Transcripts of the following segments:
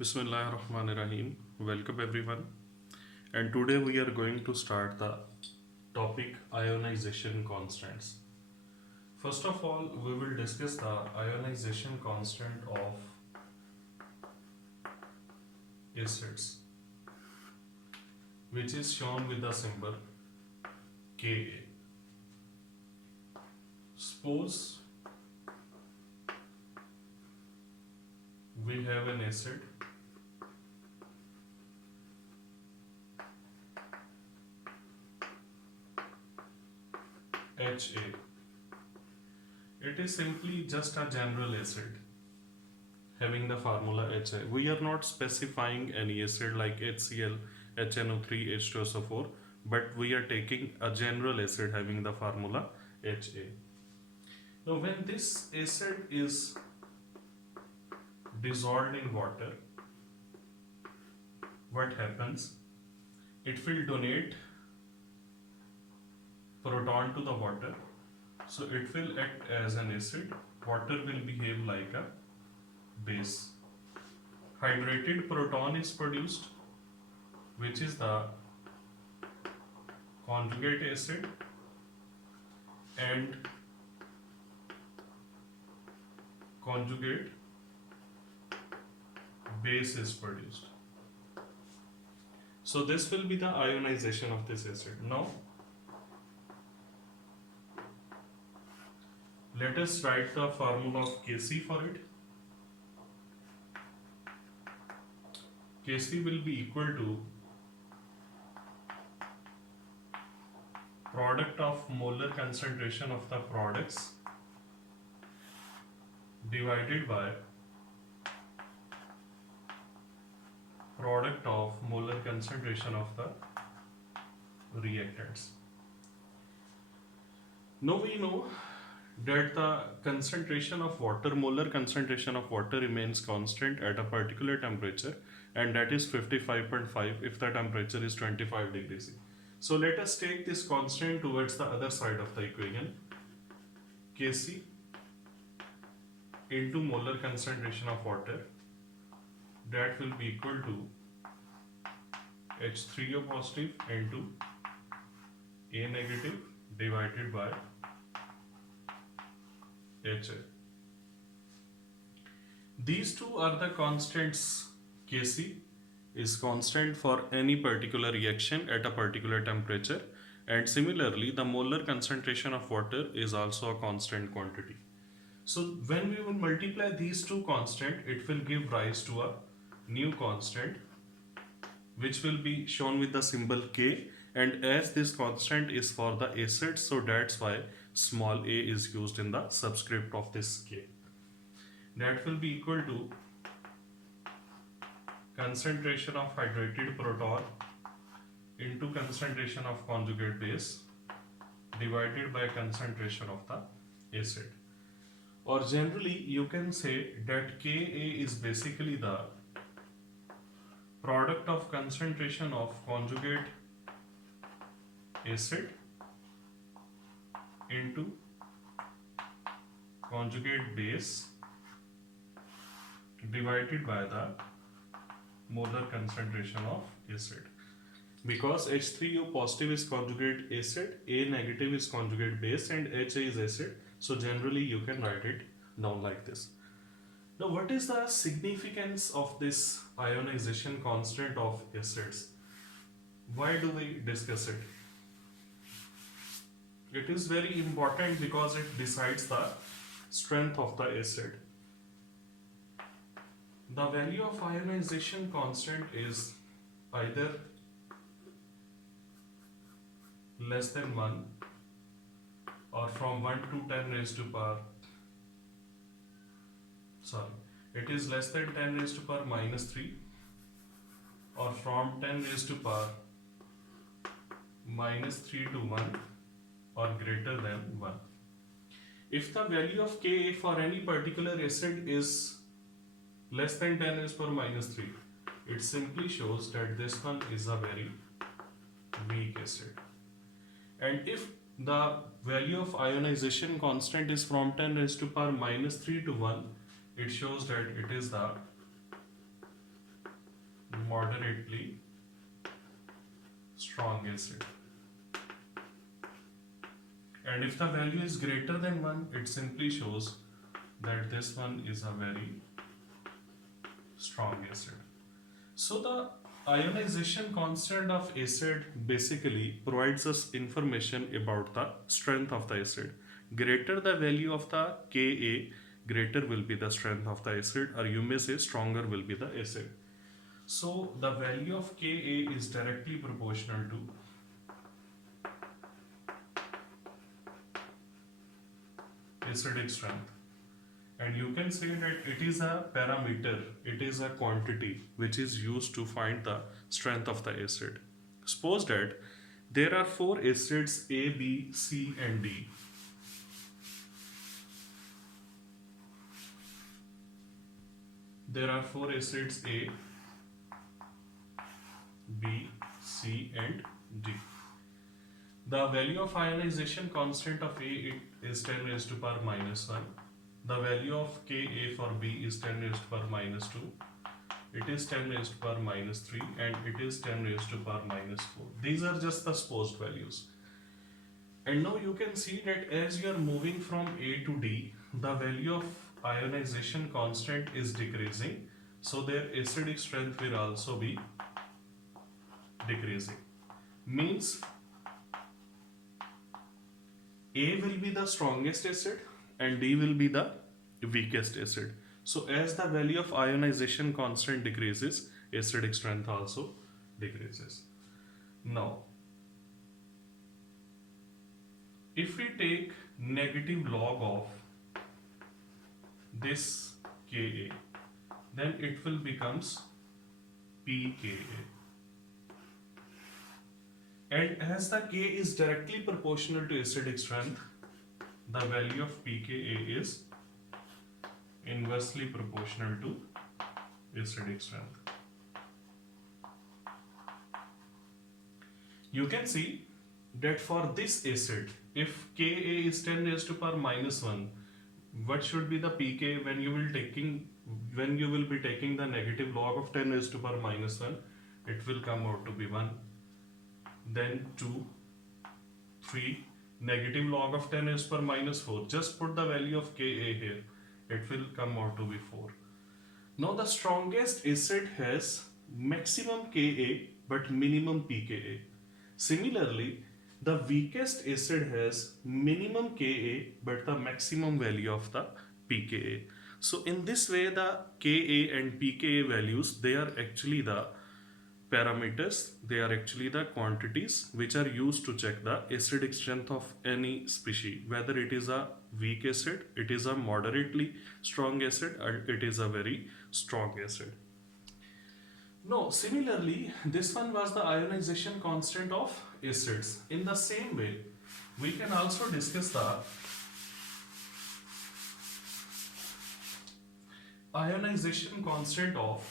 Bismillahirrahmanirrahim. Welcome everyone. And today we are going to start the topic ionization constants. First of all, we will discuss the ionization constant of acids, which is shown with the symbol Ka. Suppose we have an acid Ha. It is simply just a general acid having the formula Ha. We are not specifying any acid like HCl, HNO3, H2SO4, but we are taking a general acid having the formula Ha. Now, when this acid is dissolved in water, what happens? It will donate proton to the water, so it will act as an acid. Water will behave like a base. Hydrated proton is produced, which is the conjugate acid, and conjugate base is produced. So this will be the ionization of this acid. Now let us write the formula of Kc for it. Kc will be equal to product of molar concentration of the products divided by product of molar concentration of the reactants. Now we know that the concentration of water, molar concentration of water remains constant at a particular temperature, and that is 55.5 if the temperature is 25 degrees C. So let us take this constant towards the other side of the equation. Kc into molar concentration of water, that will be equal to H3O positive into A negative divided by Ha. These two are the constants. Kc is constant for any particular reaction at a particular temperature, and similarly the molar concentration of water is also a constant quantity. So when we will multiply these two constants, it will give rise to a new constant which will be shown with the symbol K, and as this constant is for the acid, so that's why small a is used in the subscript of this K. That will be equal to concentration of hydrated proton into concentration of conjugate base divided by concentration of the acid. Or generally you can say that Ka is basically the product of concentration of conjugate acid into conjugate base divided by the molar concentration of acid. Because H3O positive is conjugate acid, A negative is conjugate base, and Ha is acid, so generally you can write it down like this. Now, what is the significance of this ionization constant of acids? Why do we discuss it? It is very important because it decides the strength of the acid. The value of ionization constant is either less than 1 or from 1 to 10 raised to power, it is less than 10 raised to power minus 3 or from 10 raised to power minus 3 to 1 or greater than 1. If the value of Ka for any particular acid is less than 10 raised to power minus 3, it simply shows that this one is a very weak acid. And if the value of ionization constant is from 10 raised to power minus 3 to 1, it shows that it is the moderately strong acid. And if the value is greater than 1, it simply shows that this one is a very strong acid. So the ionization constant of acid basically provides us information about the strength of the acid. Greater the value of the Ka, greater will be the strength of the acid, or you may say stronger will be the acid. So the value of Ka is directly proportional to acidic strength. And you can say that it is a parameter, it is a quantity which is used to find the strength of the acid. Suppose that there are 4 acids A, B, C and D. There are 4 acids A, B, C and D. The value of ionization constant of A is 10 raised to power minus 1. The value of Ka for B is 10 raised to power minus 2. It is 10 raised to power minus 3 and it is 10 raised to power minus 4. These are just the supposed values. And now you can see that as you are moving from A to D, the value of ionization constant is decreasing. So their acidic strength will also be decreasing. Means A will be the strongest acid and D will be the weakest acid. So as the value of ionization constant decreases, acidic strength also decreases. Now, if we take negative log of this Ka, then it will becomes pKa. And as the K is directly proportional to acidic strength, the value of pKa is inversely proportional to acidic strength. You can see that for this acid, if Ka is 10 raised to power minus 1, what should be the pK when you will be taking the negative log of 10 raised to power minus 1? It will come out to be 1. Then 2, 3, negative log of 10 raised to power minus 4. Just put the value of Ka here. It will come out to be 4. Now the strongest acid has maximum Ka but minimum pKa. Similarly, the weakest acid has minimum Ka but the maximum value of the pKa. So in this way, the Ka and pKa values, they are actually the parameters, they are actually the quantities which are used to check the acidic strength of any species, whether it is a weak acid, it is a moderately strong acid, or it is a very strong acid. No, similarly, this one was the ionization constant of acids. In the same way, we can also discuss the ionization constant of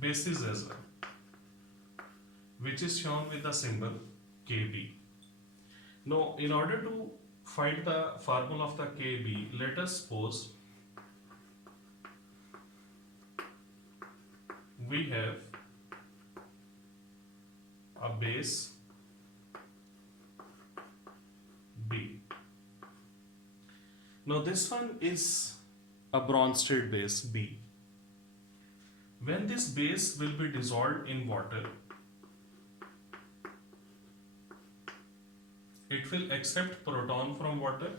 bases as well, which is shown with the symbol Kb. Now, in order to find the formula of the Kb, let us suppose we have a base B. Now this one is a Bronsted base B. When this base will be dissolved in water, it will accept proton from water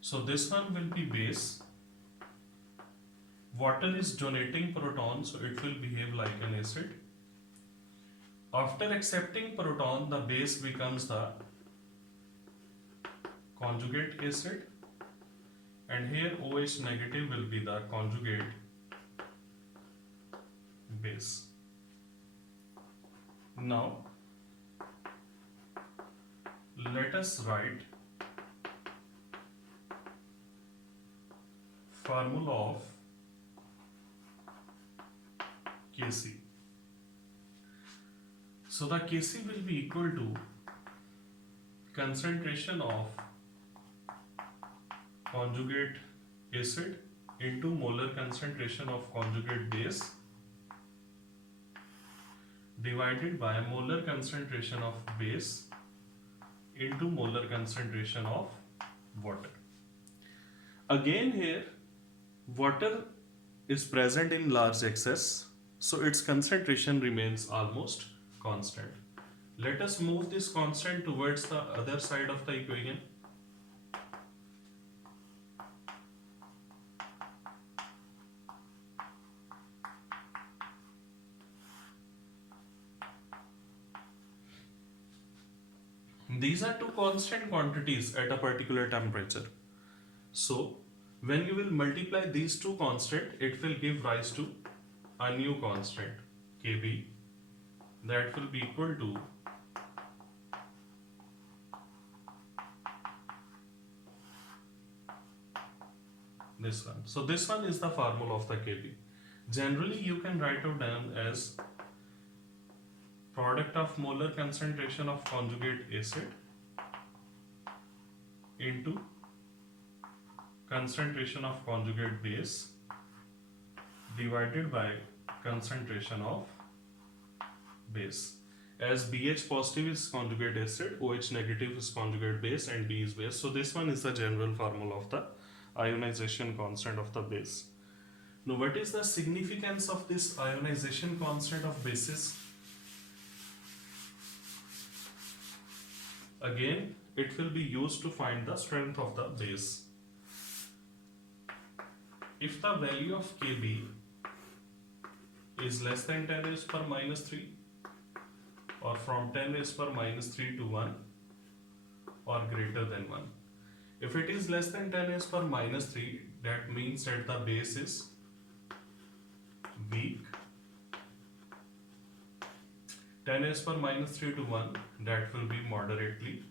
so this one will be base. Water is donating proton, so it will behave like an acid. After accepting proton, the base becomes the conjugate acid, and here OH negative will be the conjugate base. Now, let us write formula of Kc. So the Kc will be equal to concentration of conjugate acid into molar concentration of conjugate base divided by molar concentration of base into molar concentration of water. Again here, water is present in large excess, so its concentration remains almost constant. Let us move this constant towards the other side of the equation. These are two constant quantities at a particular temperature. So, when you will multiply these two constants, it will give rise to a new constant, Kb, that will be equal to this one. So, this one is the formula of the Kb. Generally, you can write it down as product of molar concentration of conjugate acid into concentration of conjugate base divided by concentration of base. As BH positive is conjugate acid, OH negative is conjugate base, and B is base. So this one is the general formula of the ionization constant of the base. Now what is the significance of this ionization constant of bases? Again, it will be used to find the strength of the base. If the value of Kb is less than 10 raised per minus 3 or from 10 raised per minus 3 to 1 or greater than 1. If it is less than 10 raised per minus 3, that means that the base is weak. 10 raised per minus 3 to 1, that will be moderately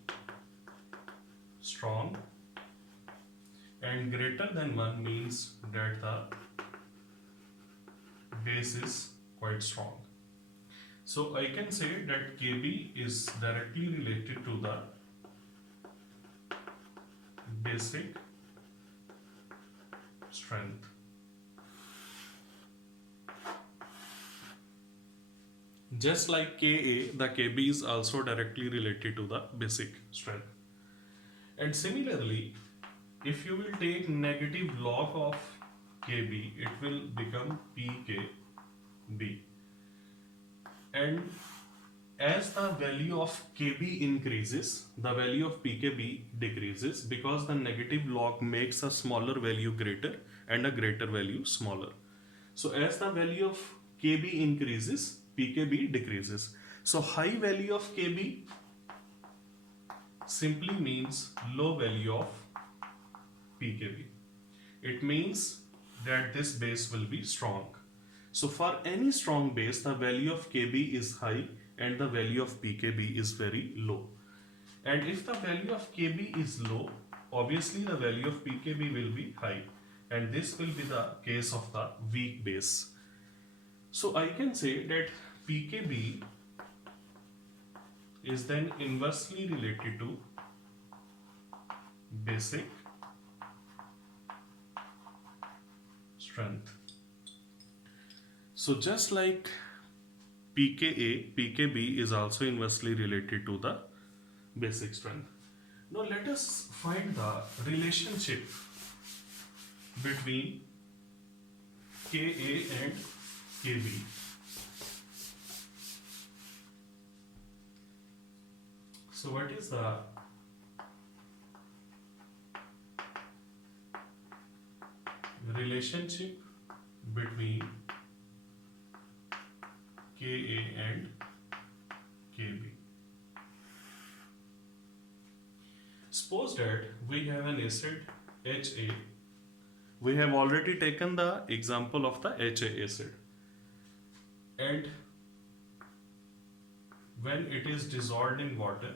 strong, and greater than 1 means that the base is quite strong. So I can say that Kb is directly related to the basic strength. Just like Ka, the Kb is also directly related to the basic strength. And similarly, if you will take negative log of Kb, it will become pKb. And as the value of Kb increases, the value of pKb decreases, because the negative log makes a smaller value greater and a greater value smaller. So as the value of Kb increases, pKb decreases. So high value of Kb simply means low value of pKb. It means that this base will be strong. So for any strong base, the value of Kb is high and the value of pKb is very low. And if the value of Kb is low, obviously the value of pKb will be high, and this will be the case of the weak base. So I can say that pKb is then inversely related to basic strength. So just like pKa, pKb is also inversely related to the basic strength. Now let us find the relationship between Ka and Kb. So what is the relationship between Ka and Kb? Suppose that we have an acid Ha. We have already taken the example of the Ha acid, and when it is dissolved in water,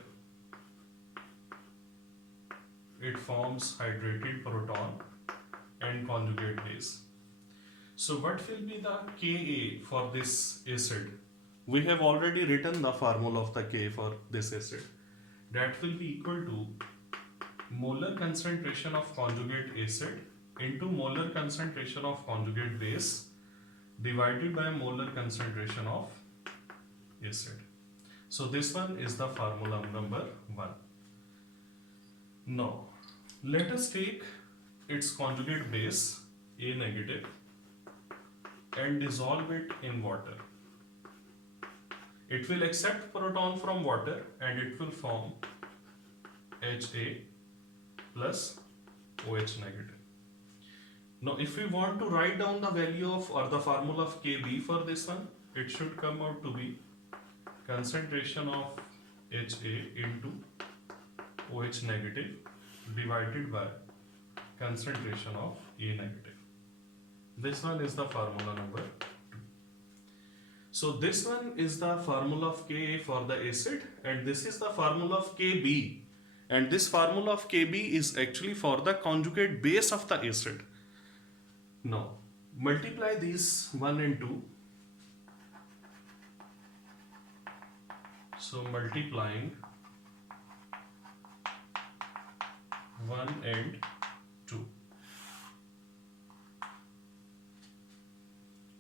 it forms hydrated proton and conjugate base. So what will be the Ka for this acid? We have already written the formula of the Ka for this acid. that will be equal to molar concentration of conjugate acid into molar concentration of conjugate base divided by molar concentration of acid. So this one is the formula number 1. Now let us take its conjugate base A negative and dissolve it in water. It will accept proton from water and it will form Ha plus OH negative. Now if we want to write down the value of or the formula of Kb for this one, it should come out to be concentration of Ha into OH negative divided by concentration of A negative. This one is the formula number 2. So this one is the formula of Ka for the acid and this is the formula of Kb. And this formula of Kb is actually for the conjugate base of the acid. Now multiply these 1 and 2. So multiplying 1 and 2,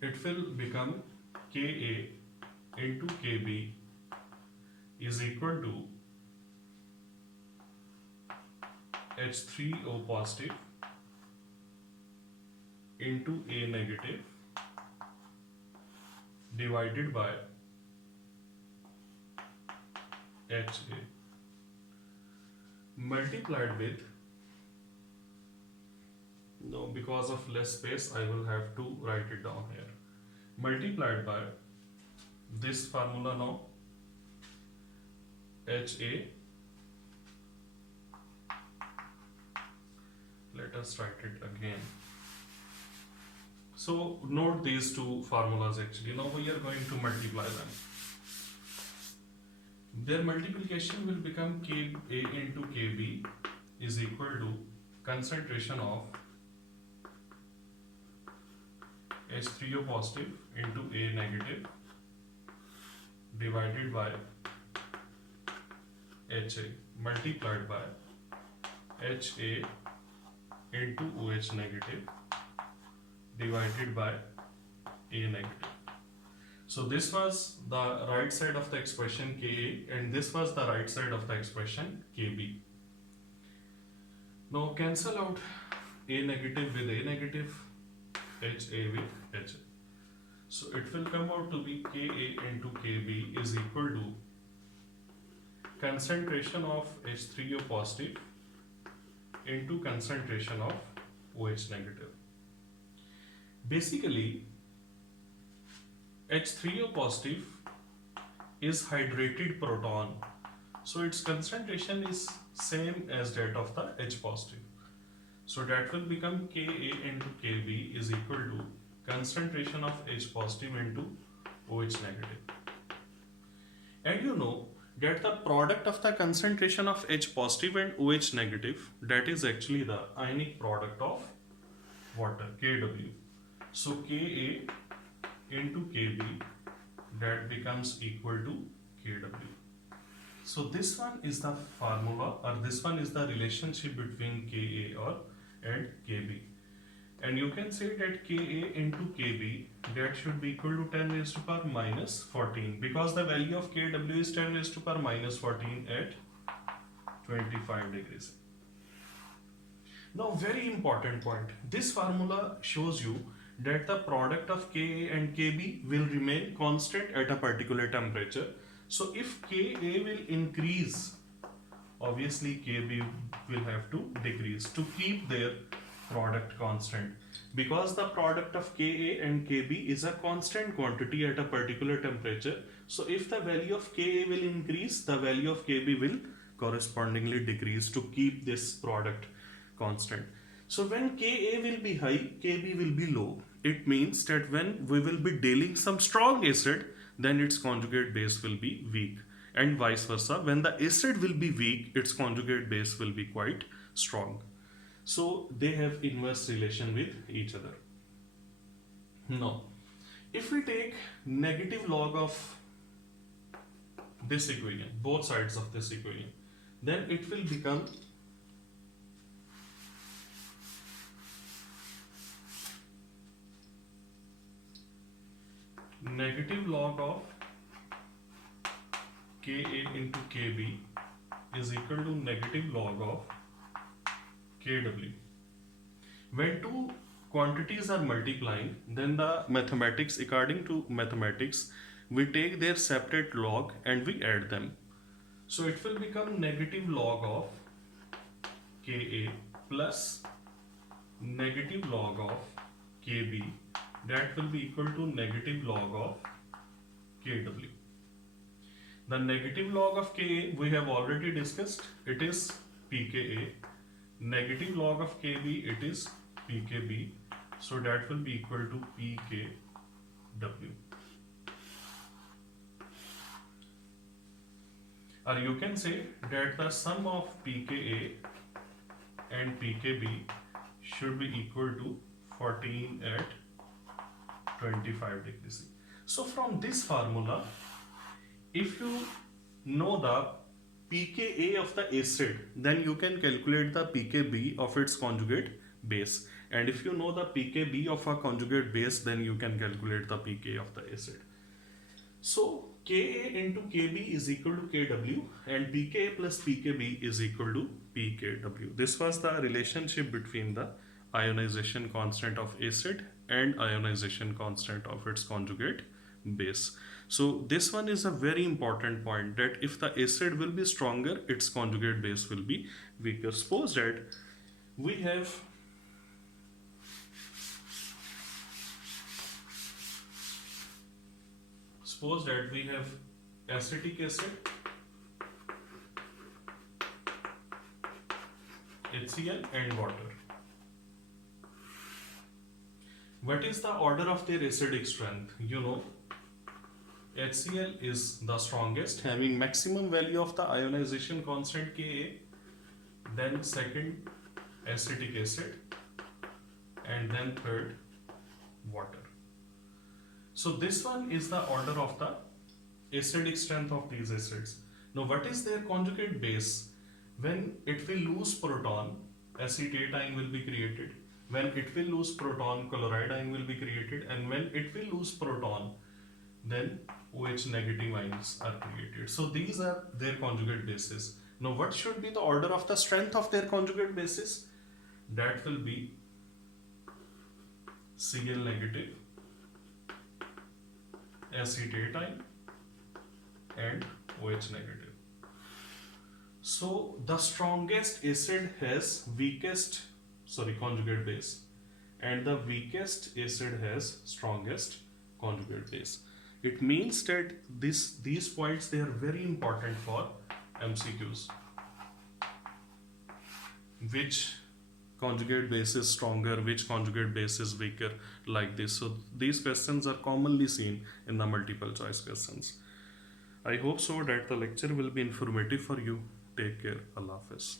it will become Ka into Kb is equal to H3O positive into A negative divided by Ha multiplied with, no, because of less space I will have to write it down here, multiplied by this formula now Ha, let us write it again. So note these two formulas actually. Now we are going to multiply them. Their multiplication will become Ka into Kb is equal to concentration of H3O positive into A negative divided by Ha multiplied by Ha into OH negative divided by A negative. So this was the right side of the expression Ka and this was the right side of the expression Kb. Now cancel out A negative with A negative, Ha with Ha. So it will come out to be Ka into Kb is equal to concentration of H3O positive into concentration of OH negative. Basically, H3O positive is hydrated proton, so its concentration is same as that of the H positive. So that will become Ka into Kb is equal to concentration of H positive into OH negative. And you know that the product of the concentration of H positive and OH negative, that is actually the ionic product of water, Kw. So Ka into Kb, that becomes equal to Kw. So this one is the formula, or this one is the relationship between Ka and Kb. And you can say that Ka into Kb, that should be equal to 10 raised to power minus 14 because the value of Kw is 10 raised to power minus 14 at 25 degrees. Now very important point, this formula shows you that the product of Ka and Kb will remain constant at a particular temperature. So if Ka will increase, obviously Kb will have to decrease to keep their product constant, because the product of Ka and Kb is a constant quantity at a particular temperature. So if the value of Ka will increase, the value of Kb will correspondingly decrease to keep this product constant. So when Ka will be high, Kb will be low. It means that when we will be dealing some strong acid, then its conjugate base will be weak, and vice versa. When the acid will be weak, its conjugate base will be quite strong. So they have inverse relation with each other. Now, if we take negative log of this equation, both sides of this equation, then it will become negative log of Ka into Kb is equal to negative log of Kw. When two quantities are multiplying, then the mathematics, according to mathematics, we take their separate log and we add them. So it will become negative log of Ka plus negative log of Kb, that will be equal to negative log of Kw. The negative log of Ka we have already discussed, it is pKa. Negative log of Kb, it is pKb. So that will be equal to pKw. Or you can say that the sum of pKa and pKb should be equal to 14 at 25 degrees C. So from this formula, if you know the pKa of the acid, then you can calculate the pKb of its conjugate base. And if you know the pKb of a conjugate base, then you can calculate the pK of the acid. So Ka into Kb is equal to Kw, and pKa plus pKb is equal to pKw. This was the relationship between the ionization constant of acid and ionization constant of its conjugate base. So this one is a very important point, that if the acid will be stronger, its conjugate base will be weaker. Suppose that we have acetic acid, HCl and water. What is the order of their acidic strength? You know, HCl is the strongest, having maximum value of the ionization constant Ka, then second acetic acid, and then third water. So this one is the order of the acidic strength of these acids. Now what is their conjugate base? When it will lose proton, acetate ion will be created. When it will lose proton, chloride ion will be created. And when it will lose proton, then OH negative ions are created. So these are their conjugate bases. Now what should be the order of the strength of their conjugate bases? That will be Cl negative, acetate ion and OH negative. So the strongest acid has conjugate base, and the weakest acid has strongest conjugate base. It means that these points, they are very important for MCQs. Which conjugate base is stronger, which conjugate base is weaker, like this. So these questions are commonly seen in the multiple choice questions. I hope so that the lecture will be informative for you. Take care. Allah Hafiz.